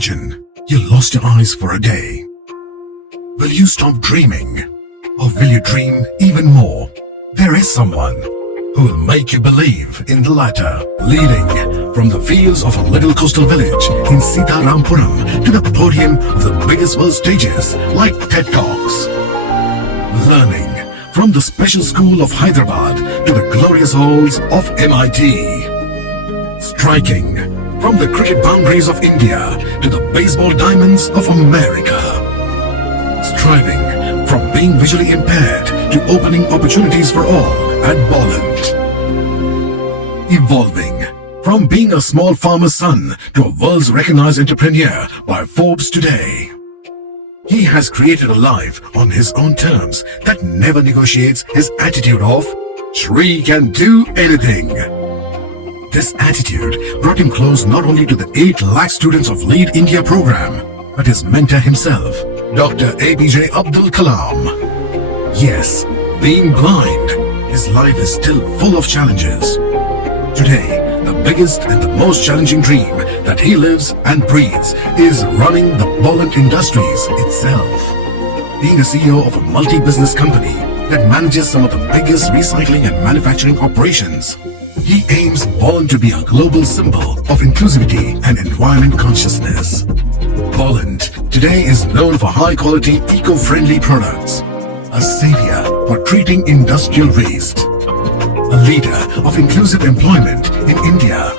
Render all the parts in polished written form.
Imagine you lost your eyes for a day. Will you stop dreaming? Or will you dream even more? There is someone who will make you believe in the latter, leading from the fields of a little coastal village in Sitarampuram to the podium of the biggest world stages like TED Talks. Learning from the special school of Hyderabad to the glorious halls of MIT. Striking from the cricket boundaries of India to the baseball diamonds of America. Striving from being visually impaired to opening opportunities for all at Bolland. Evolving from being a small farmer's son to a world's recognized entrepreneur by Forbes today. He has created a life on his own terms that never negotiates his attitude of Shri can do anything. This attitude brought him close not only to the 8 lakh students of Lead India program, but his mentor himself, Dr. APJ Abdul Kalam. Yes, being blind, his life is still full of challenges. Today, the biggest and the most challenging dream that he lives and breathes is running the Bolland Industries itself. Being a CEO of a multi-business company that manages some of the biggest recycling and manufacturing operations, he aims Bolland to be a global symbol of inclusivity and environment consciousness. Bolland today is known for high-quality, eco-friendly products, a savior for treating industrial waste, a leader of inclusive employment in India,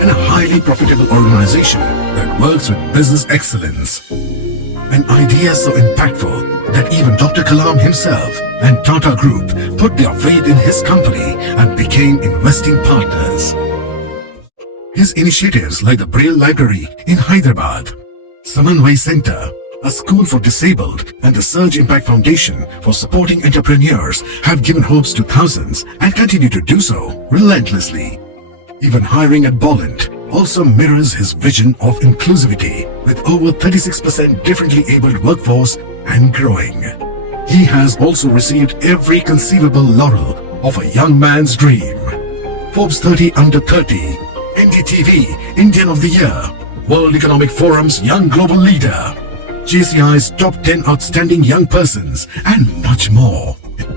and a highly profitable organization that works with business excellence. An idea so impactful that even Dr. Kalam himself and Tata Group put their faith in his company and became investing partners. His initiatives like the Braille Library in Hyderabad, Samanvay Center, a school for disabled, and the Surge Impact Foundation for supporting entrepreneurs have given hopes to thousands and continue to do so relentlessly. Even hiring at Bolland also mirrors his vision of inclusivity with over 36% differently abled workforce and growing. He has also received every conceivable laurel of a young man's dream. Forbes 30 Under 30, NDTV Indian of the Year, World Economic Forum's Young Global Leader, JCI's Top 10 Outstanding Young Persons, and much more.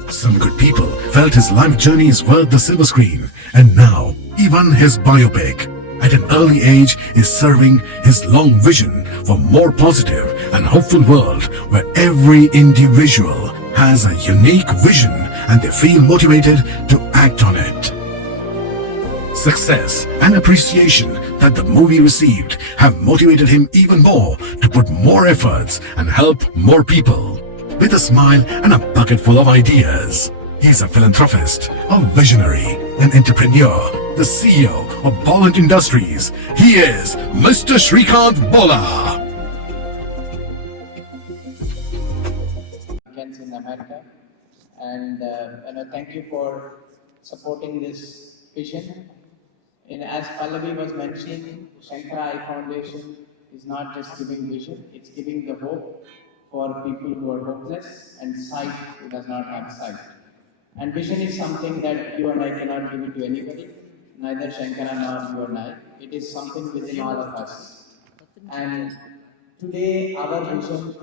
Some good people felt his life journey is worth the silver screen, and now even his biopic at an early age is serving his long vision for a more positive and hopeful world where every individual has a unique vision and they feel motivated to act on it. Success and appreciation that the movie received have motivated him even more to put more efforts and help more people. With a smile and a bucket full of ideas, he's a philanthropist, a visionary, an entrepreneur, the CEO of Bolland Industries. He is Mr. Srikanth Bolla. In America, and thank you for supporting this vision. As Pallavi was mentioning, Shankara Eye Foundation is not just giving vision, it's giving the hope for people who are hopeless and sight who does not have sight. And vision is something that you and I cannot give it to anybody, neither Shankara nor you and I. It is something within all of us. And today our vision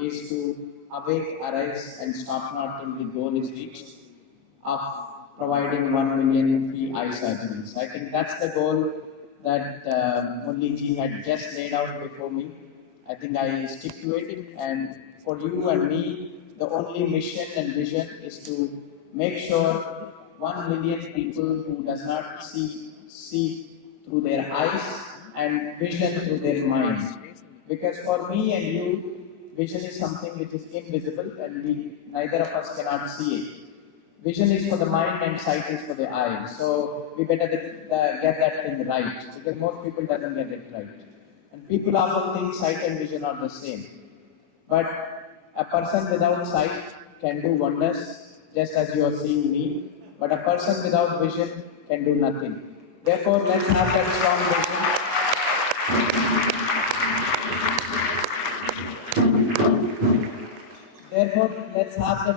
is to awake, arise and stop not till the goal is reached of providing 1 million free eye surgeries. I think that's the goal that Murli ji had just laid out before me. I think I stick to it, and for you and me, the only mission and vision is to make sure 1 million people who does not see through their eyes and vision through their minds. Because for me and you, vision is something which is invisible and neither of us cannot see it. Vision is for the mind and sight is for the eye. So we better get that thing right, because most people doesn't get it right. And people often think sight and vision are the same. But a person without sight can do wonders, just as you are seeing me. But a person without vision can do nothing. Therefore, let's have that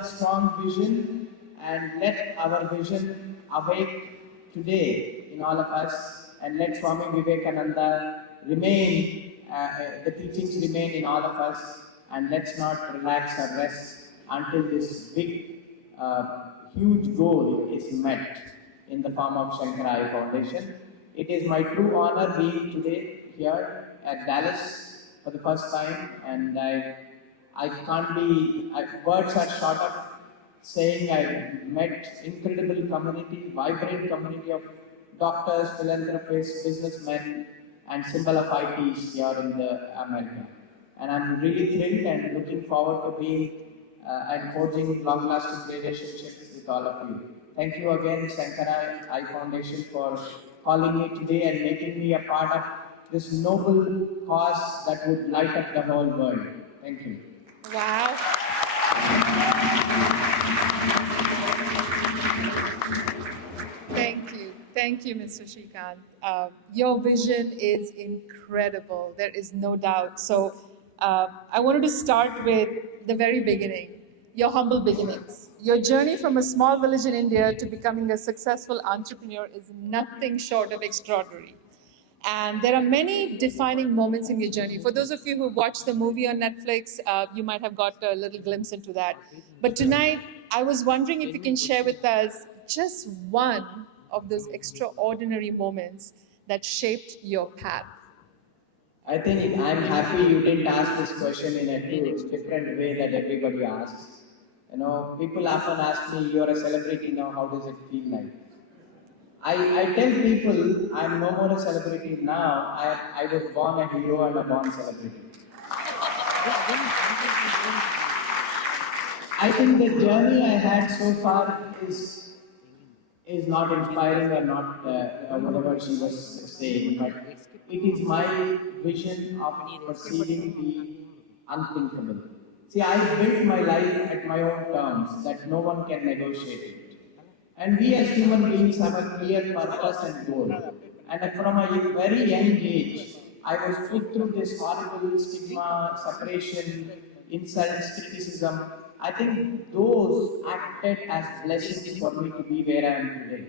strong vision. And let our vision awake today in all of us, and let Swami Vivekananda remain the teachings remain in all of us, and let's not relax or rest until this big, huge goal is met in the form of Shankara Eye Foundation. It is my true honor being today here at Dallas for the first time, and I can't be, words are short of saying I met incredible community, vibrant community of doctors, philanthropists, businessmen, and symbol of ITs here in the America. And I'm really thrilled and looking forward to being and forging long-lasting relationships with all of you. Thank you again, Sankara Eye Foundation, for calling me today and making me a part of this noble cause that would light up the whole world. Thank you. Wow. Thank you, Mr. Srikanth. Your vision is incredible. There is no doubt. So I wanted to start with the very beginning, your humble beginnings. Your journey from a small village in India to becoming a successful entrepreneur is nothing short of extraordinary. And there are many defining moments in your journey. For those of you who watched the movie on Netflix, you might have got a little glimpse into that. But tonight, I was wondering if you can share with us just one of those extraordinary moments that shaped your path. I think I'm happy you didn't ask this question in a different way that everybody asks. You know, people often ask me, you're a celebrity now, how does it feel like? I tell people I'm no more a celebrity now. I was born a hero and a born celebrity. I think the journey I had so far is not inspiring or not whatever she was saying, but it is my vision of perceiving the unthinkable. See, I built my life at my own terms that no one can negotiate it. And we as human beings have a clear purpose and goal. And from a very young age, I was put through this horrible stigma, separation, insults, criticism. I think those acted as blessings for me to be where I am today.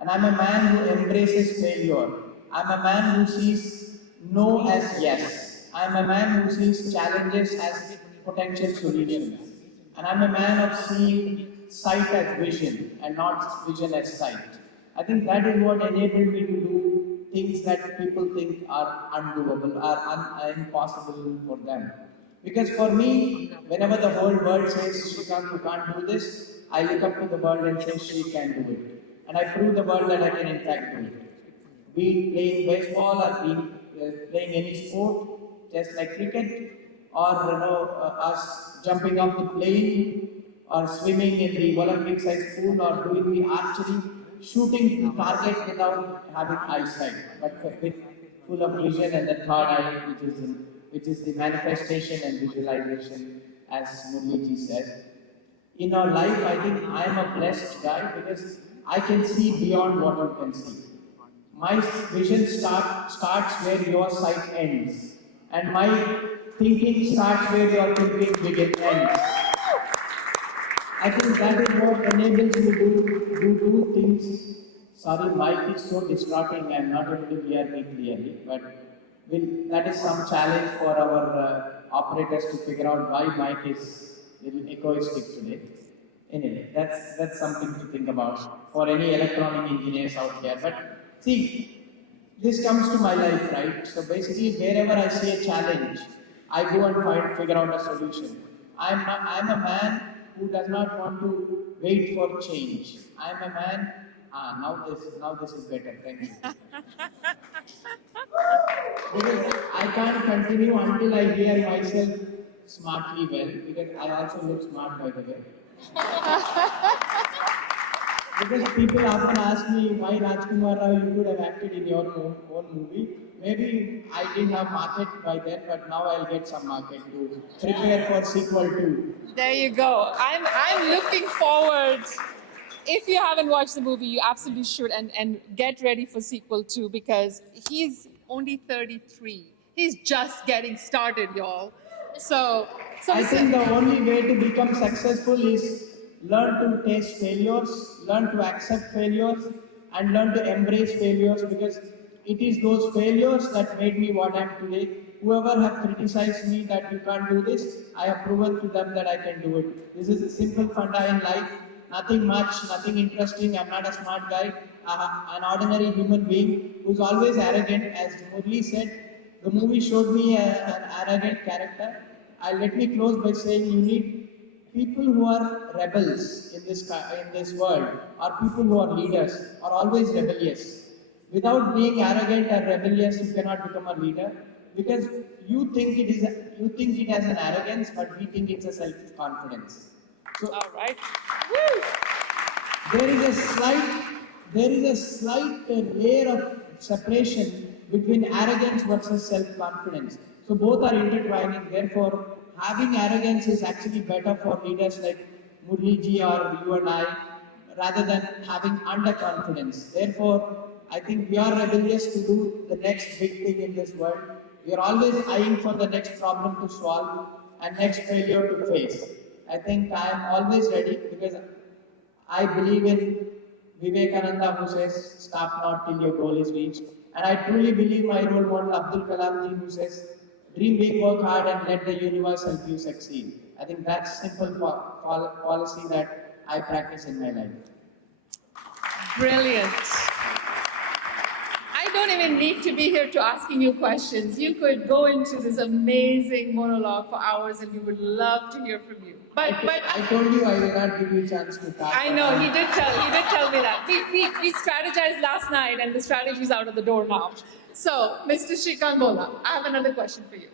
And I'm a man who embraces failure. I'm a man who sees no as yes. I'm a man who sees challenges as potential solutions. And I'm a man of seeing sight as vision and not vision as sight. I think that is what enabled me to do things that people think are undoable, are impossible for them. Because for me, whenever the whole world says, Srikanth, you can't do this, I look up to the world and say, she can do it. And I prove the world that I can in fact do it. Be it playing baseball or playing any sport, just like cricket, or us jumping off the plane, or swimming in the Olympic-sized pool, or doing the archery, shooting the target without having eyesight, but full of vision and the third eye, which is the manifestation and visualization, as Murliji said. In our life, I think I am a blessed guy because I can see beyond what you can see. My vision starts where your sight ends, and my thinking starts where your thinking ends. I think that is what enables you to do things. Sorry, mic is so distracting, I am not able to hear me clearly, but that is some challenge for our operators to figure out why mic is a little egoistic today. Anyway, that's something to think about for any electronic engineers out there. But see, this comes to my life, right? So basically, wherever I see a challenge, I go and figure out a solution. I'm a man who does not want to wait for change. I'm a man. Now this is better. Thank you. Because I can't continue until I hear myself smartly well. Because I also look smart, by the way. Because people often ask me why Rajkumar Rao you could have acted in your own movie. Maybe I didn't have market by then, but now I'll get some market to prepare for sequel 2. There you go. I'm looking forward. If you haven't watched the movie, you absolutely should, and get ready for sequel 2 because he's only 33. He's just getting started, y'all. So I think the only way to become successful is learn to taste failures, learn to accept failures, and learn to embrace failures because it is those failures that made me what I am today, whoever have criticized me that you can't do this, I have proven to them that I can do it. This is a simple funda in life, nothing much, nothing interesting. I'm not a smart guy, an ordinary human being who's always arrogant. As Murli said, the movie showed me an arrogant character. Let me close by saying you need people who are rebels in this world, or people who are leaders, are always rebellious. Without being arrogant or rebellious, you cannot become a leader, because you think it as an arrogance, but we think it's a self-confidence. So, All right. Woo! there is a slight layer of separation between arrogance versus self-confidence. So both are intertwining. Therefore, having arrogance is actually better for leaders like Murli ji or you and I, rather than having underconfidence. Therefore, I think we are rebellious to do the next big thing in this world. We are always eyeing for the next problem to solve and next failure to face. I think I am always ready, because I believe in Vivekananda, who says, stop not till your goal is reached. And I truly believe my role model Abdul Kalam ji, who says, dream big, work hard, and let the universe help you succeed. I think that's simple policy that I practice in my life. Brilliant. I don't even need to be here to asking you questions. You could go into this amazing monologue for hours, and we would love to hear from you. But I told you I will not give you a chance to talk. I know, he did tell me that. We strategized last night, and the strategy is out of the door now. So, Mr. Srikanth Bolla, I have another question for you.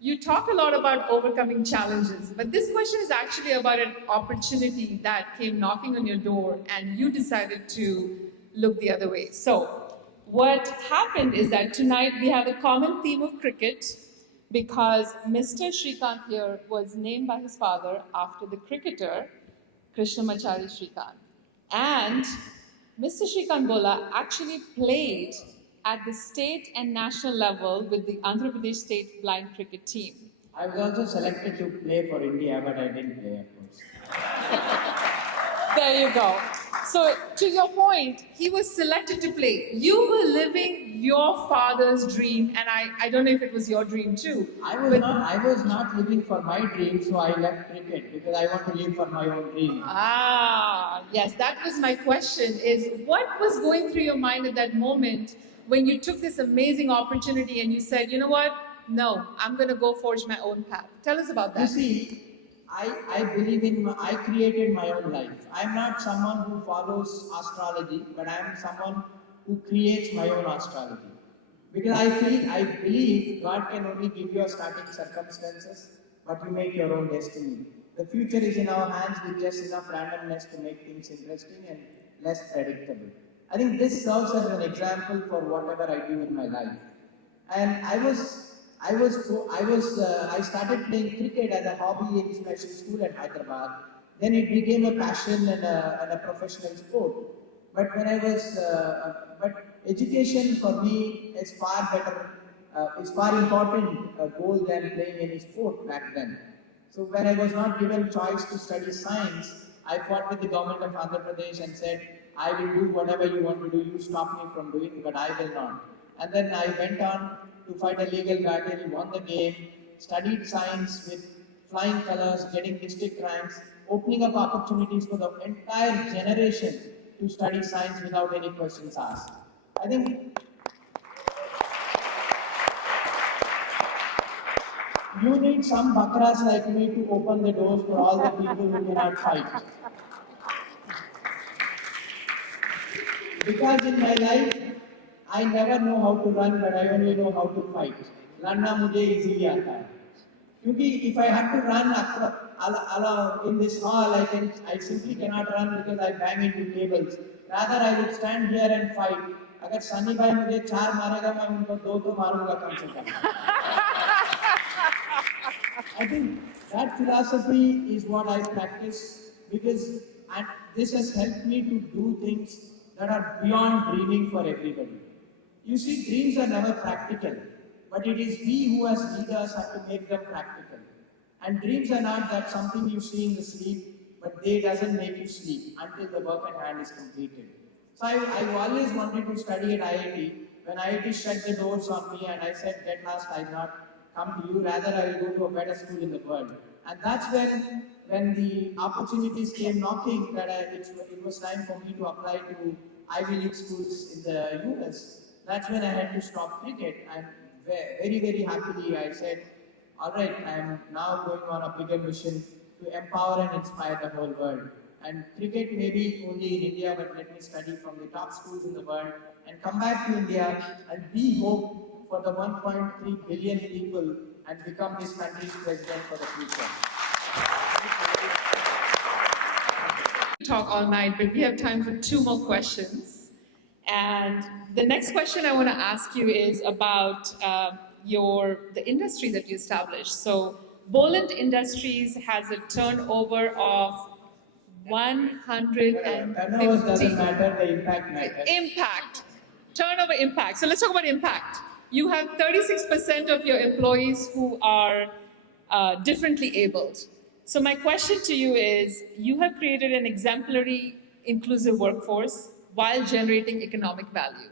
You talk a lot about overcoming challenges, but this question is actually about an opportunity that came knocking on your door, and you decided to look the other way. So, what happened is that tonight we have a common theme of cricket, because Mr. Srikanth here was named by his father after the cricketer Krishnamachari Srikanth. And Mr. Srikanth Bolla actually played at the state and national level with the Andhra Pradesh state blind cricket team. I was also selected to play for India, but I didn't play, of course. There you go. So, to your point, he was selected to play. You were living your father's dream, and I don't know if it was your dream too. I was not living for my dream, so I left cricket, because I want to live for my own dream. Ah, yes, that was my question, is what was going through your mind at that moment when you took this amazing opportunity and you said, you know what, no, I'm going to go forge my own path. Tell us about that. You see, I believe I created my own life. I'm not someone who follows astrology, but I'm someone who creates my own astrology. Because I believe God can only give you a starting circumstances, but you make your own destiny. The future is in our hands with just enough randomness to make things interesting and less predictable. I think this serves as an example for whatever I do in my life. And I started playing cricket as a hobby in special school at Hyderabad. Then it became a passion and a professional sport. But but education for me is far better, is far important goal than playing any sport back then. So when I was not given choice to study science, I fought with the government of Andhra Pradesh and said, I will do whatever you want to do, you stop me from doing, but I will not. And then I went on to fight a legal battle, won the game, studied science with flying colors, getting district ranks, opening up opportunities for the entire generation to study science without any questions asked. I think you need some bakras like me to open the doors for all the people who cannot fight. Because in my life, I never know how to run, but I only know how to fight. Lanna mujhe easily aata hai. Because if I have to run in this hall, I simply cannot run because I bang into tables. Rather, I would stand here and fight. अगर सनी भाई मुझे 4 मारेगा, मैं उनको 2 तो मारूंगा कम से कम. I think that philosophy is what I practice, because this has helped me to do things that are beyond dreaming for everybody. You see, dreams are never practical, but it is we who as leaders have to make them practical. And dreams are not that something you see in the sleep, but they doesn't make you sleep until the work at hand is completed. So I always wanted to study at IIT. When IIT shut the doors on me and I said, get lost, I'm not come to you, rather I will go to a better school in the world. And that's when the opportunities came knocking, that it was time for me to apply to Ivy League schools in the US. That's when I had to stop cricket. And very, very happily I said, all right, I am now going on a bigger mission to empower and inspire the whole world. And cricket may be only in India, but let me study from the top schools in the world and come back to India and be hope for the 1.3 billion people and become this country's president for the future. Talk all night, but we have time for 2 more questions. And the next question I want to ask you is about the industry that you established. So Boland Industries has a turnover of 150. Turnover doesn't matter, the impact matters. Impact. Turnover impact. So let's talk about impact. You have 36% of your employees who are differently abled. So my question to you is, you have created an exemplary, inclusive workforce while generating economic value.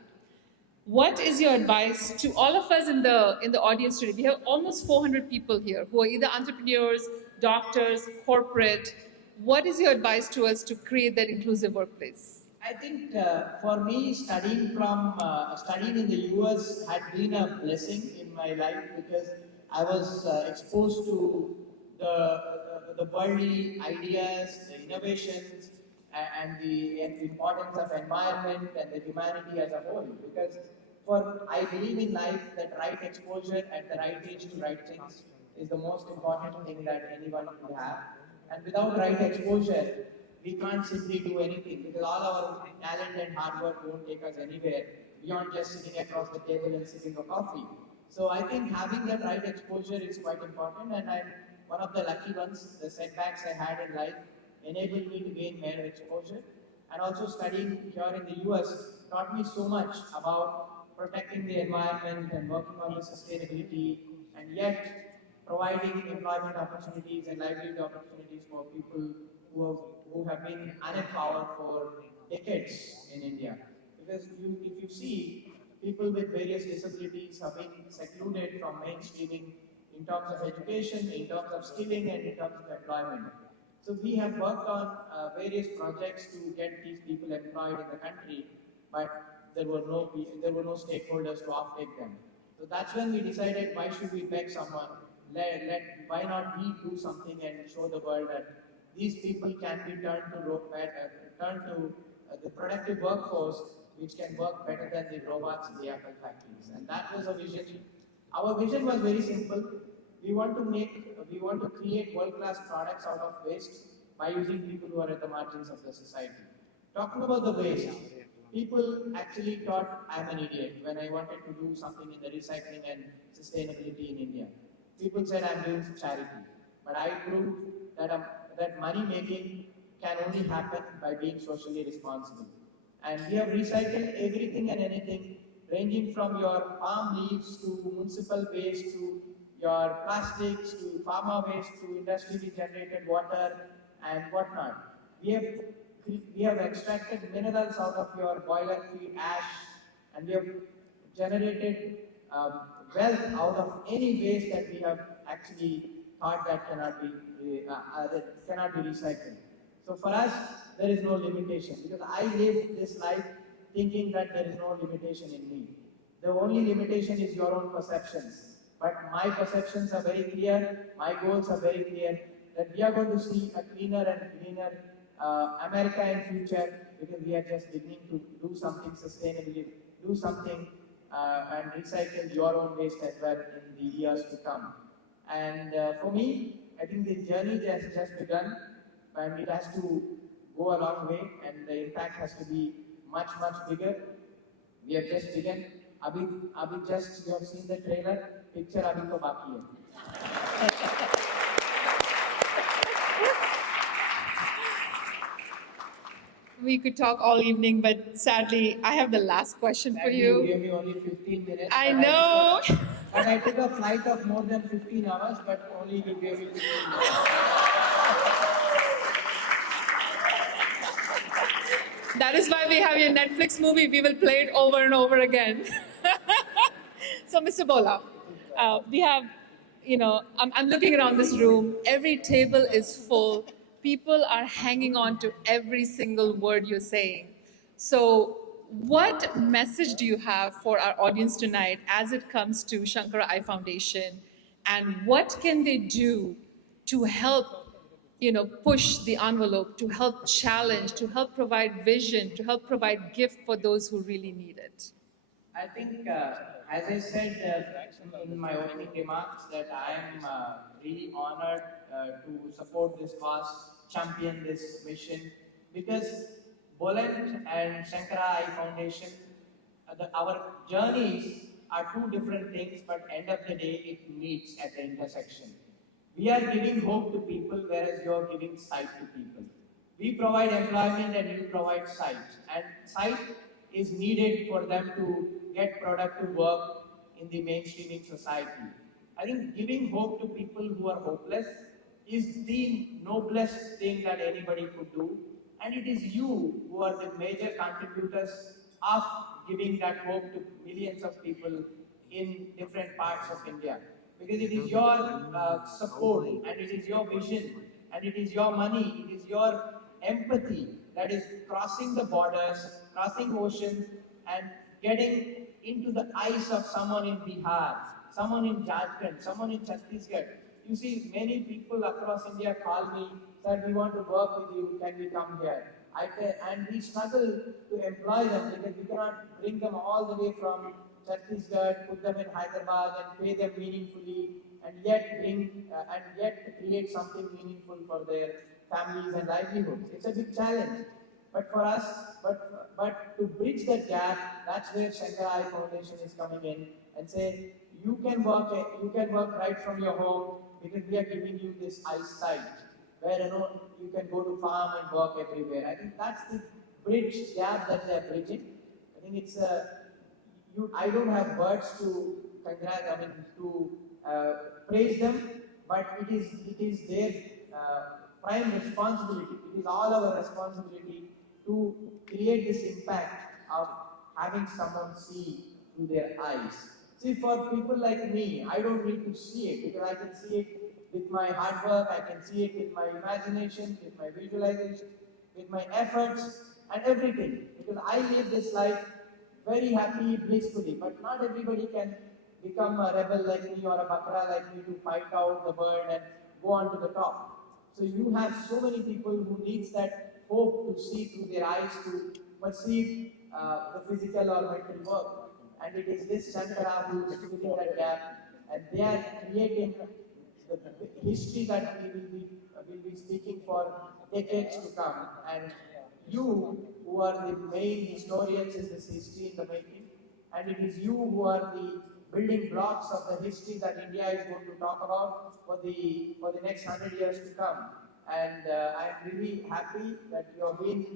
What is your advice to all of us in the audience today? We have almost 400 people here who are either entrepreneurs, doctors, corporate. What is your advice to us to create that inclusive workplace? I think for me, studying in the US had been a blessing in my life, because I was exposed to the worldly ideas, the innovations, and the importance of environment and the humanity as a whole. Because I believe in life that right exposure at the right age to right things is the most important thing that anyone could have. And without right exposure, we can't simply do anything, because all our talent and hard work won't take us anywhere beyond just sitting across the table and sipping a coffee. So I think having that right exposure is quite important, and I'm one of the lucky ones. The setbacks I had in life enabled me to gain more exposure, and also studying here in the US taught me so much about protecting the environment and working on the sustainability, and yet providing employment opportunities and livelihood opportunities for people who have been unempowered for decades in India. Because if you see, people with various disabilities have been secluded from mainstreaming in terms of education, in terms of skilling, and in terms of employment. So we have worked on various projects to get these people employed in the country, but there were no stakeholders to offtake them. So that's when we decided, why should we beg someone? Why not we do something and show the world that these people can be turned to the productive workforce, which can work better than the robots in the Apple factories. And that was a vision. Our vision was very simple. We want to create world-class products out of waste by using people who are at the margins of the society. Talking about the waste, people actually thought I'm an idiot when I wanted to do something in the recycling and sustainability in India. People said I'm doing charity, but I proved that money making can only happen by being socially responsible. And we have recycled everything and anything, ranging from your palm leaves to municipal waste to your plastics to pharma waste to industrially generated water and whatnot. We have extracted minerals out of your boiler feed ash, and we have generated wealth out of any waste that we have actually thought that cannot be recycled. So for us, there is no limitation, because I live this life thinking that there is no limitation in me. The only limitation is your own perceptions. But my perceptions are very clear, my goals are very clear, that we are going to see a cleaner and cleaner America in future, because we are just beginning to do something sustainably, do something and recycle your own waste as well in the years to come. And for me, I think the journey has just begun, and it has to go a long way, and the impact has to be much, much bigger. We have just begun. Abhi just, you have seen the trailer, picture abhi to baki hai. We could talk all evening, but sadly, I have the last question for you. You gave me only 15 minutes. I know. But I took a flight of more than 15 hours, but only you gave me 15 minutes. That is why we have your Netflix movie. We will play it over and over again. So, Mr. Bolla, we have I'm looking around this room. Every table is full. People are hanging on to every single word you're saying. So, what message do you have for our audience tonight as it comes to Shankara Eye Foundation? And what can they do to help, push the envelope, to help challenge, to help provide vision, to help provide gift for those who really need it? I think, as I said in my opening remarks, that I am really honored to support this cause, champion this mission, because Boland and Shankara Eye Foundation, our journeys are two different things, but end of the day, it meets at the intersection. We are giving hope to people, whereas you are giving sight to people. We provide employment and you provide sight. And sight is needed for them to get productive work in the mainstreaming society. I think giving hope to people who are hopeless is the noblest thing that anybody could do. And it is you who are the major contributors of giving that hope to millions of people in different parts of India. Because it is your support and it is your vision and it is your money, it is your empathy that is crossing the borders, crossing oceans and getting into the eyes of someone in Bihar, someone in Jharkhand, someone in Chhattisgarh. You see, many people across India call me, sir, we want to work with you, can we come here? And we struggle to employ them because we cannot bring them all the way from Chhattisgarh, put them in Hyderabad and pay them meaningfully and yet create something meaningful for their families and livelihoods. It's a big challenge. But for us, but to bridge that gap, that's where Shankara Eye Foundation is coming in and say, you can work right from your home because we are giving you this eyesight where you can go to farm and work everywhere. I think that's the bridge gap that they're bridging. I think it's I don't have words to praise them, but it is their prime responsibility. It is all our responsibility to create this impact of having someone see through their eyes. See, for people like me, I don't need to see it because I can see it with my hard work, I can see it with my imagination, with my visualization, with my efforts and everything. Because I live this life very happy, blissfully, but not everybody can become a rebel like me or a bakra like me to fight out the bird and go on to the top. So you have so many people who needs that hope to see through their eyes to perceive the physical or mental work. And it is this Shankara who is filling that gap, and they are creating the history that we will be speaking for decades to come. And you, who are the main historians in this history in the making, and it is you who are the building blocks of the history that India is going to talk about for the next 100 years to come. And I'm really happy that you have been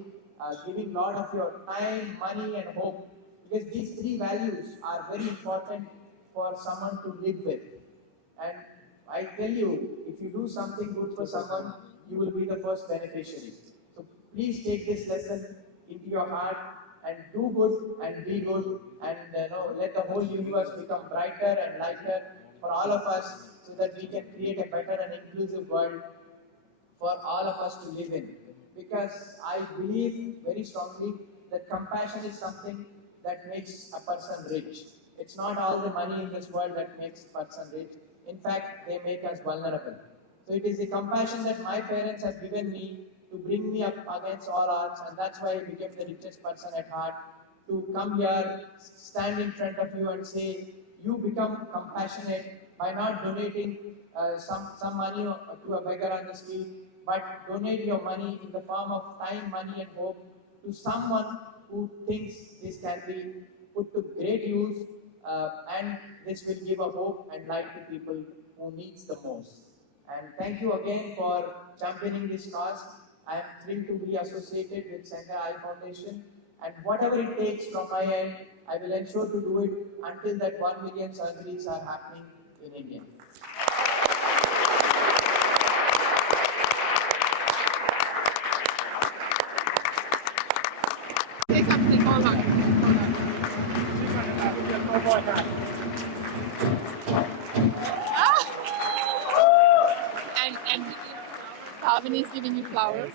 giving a lot of your time, money and hope, because these three values are very important for someone to live with. And I tell you, if you do something good for someone, you will be the first beneficiary. So please take this lesson into your heart and do good and be good and let the whole universe become brighter and lighter for all of us so that we can create a better and inclusive world for all of us to live in. Because I believe very strongly that compassion is something that makes a person rich. It's not all the money in this world that makes a person rich. In fact, they make us vulnerable. So it is the compassion that my parents have given me to bring me up against all odds, and that's why I became the richest person at heart, to come here, stand in front of you and say, you become compassionate by not donating some money to a beggar on the street, but donate your money in the form of time, money and hope to someone who thinks this can be put to great use and this will give a hope and light to people who needs the most. And thank you again for championing this cause. I am thrilled to be associated with Shankara Eye Foundation, and whatever it takes from my end, I will ensure to do it until that 1 million surgeries are happening in India. Say something, hold on. Bhavani is giving you flowers.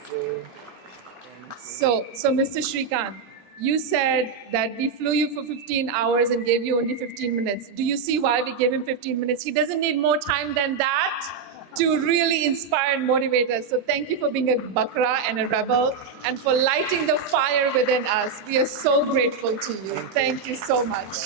So Mr. Srikanth, you said that we flew you for 15 hours and gave you only 15 minutes. Do you see why we gave him 15 minutes? He doesn't need more time than that to really inspire and motivate us. So thank you for being a bakra and a rebel and for lighting the fire within us. We are so grateful to you. Thank you so much.